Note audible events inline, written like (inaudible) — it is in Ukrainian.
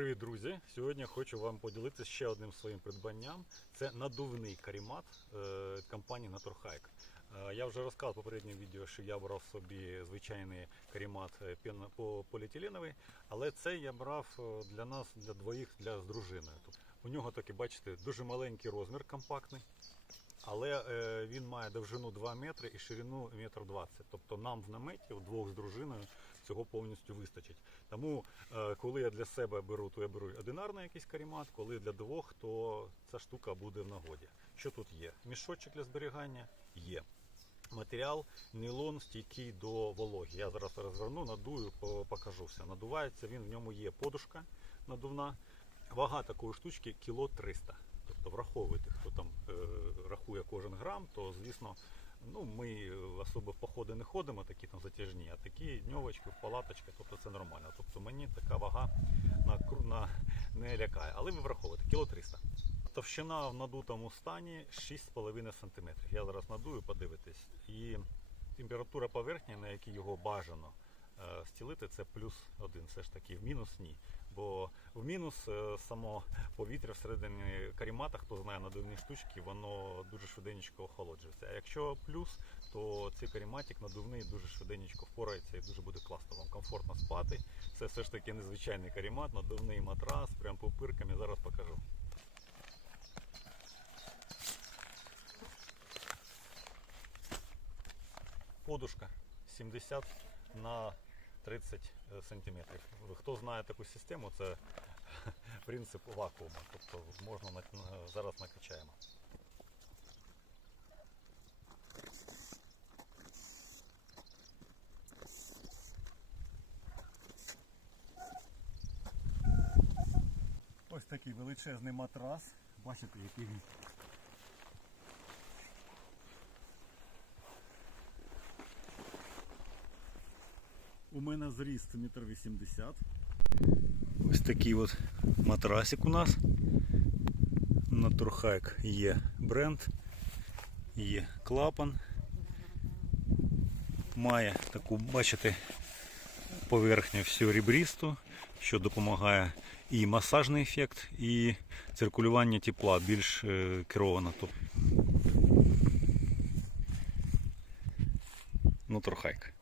Привіт, друзі! Сьогодні хочу вам поділитися ще одним своїм придбанням. Це надувний карімат е, компанії Naturhike. Е, Я вже розказав в попередньому відео, що я брав собі звичайний карімат е, поліетиленовий, але це я брав для нас, для двоїх, для з дружиною. У нього такий, бачите, дуже маленький розмір, компактний. Але він має довжину 2 метри і ширину 1,20 м. Тобто нам в наметі вдвох з дружиною цього повністю вистачить. Тому е, коли я для себе беру, то я беру одинарний якийсь карімат, коли для двох, то ця штука буде в нагоді. Що тут є? Мішочок для зберігання є. Матеріал нейлон стійкий до вологи. Я зараз розверну, надую, покажу все. Надувається він, в ньому є подушка надувна. Вага такої штучки кіло 300. Тобто враховуйте, хто там е, рахує кожен грам, то звісно, ну ми е, особо в походи не ходимо, такі там затяжні, а такі дньовочки, в палаточки, тобто це нормально. Тобто мені така вага на, на не лякає. Але ви враховуєте, кіло 300. Товщина в надутому стані 6,5 см. Я зараз надую, подивитись. І температура поверхні, на якій його бажано стілити, це плюс один. Все ж таки, в мінус ні. Бо в мінус е, само повітря всередині карімата, хто знає надувні штучки, воно дуже швиденько охолоджується. А якщо плюс, то цей каріматик надувний дуже швиденько впорається і дуже буде класно вам комфортно спати. Це все ж таки незвичайний карімат, надувний матрас, прям пупирками. Зараз покажу. Подушка 70 на 30 сантиметрів. Хто знає таку систему, це (laughs) принцип вакуума. Тобто можна на- на- зараз накачаємо. Ось такий величезний матрас. Бачите, який У мене зріст 1,80 м. Ось такий от матрасик у нас. На Турхайк є бренд, є клапан. Має таку, бачите, поверхню всю ребристу, що допомагає і масажний ефект, і циркулювання тепла більш е, керовано. Тобто, Натурхайк.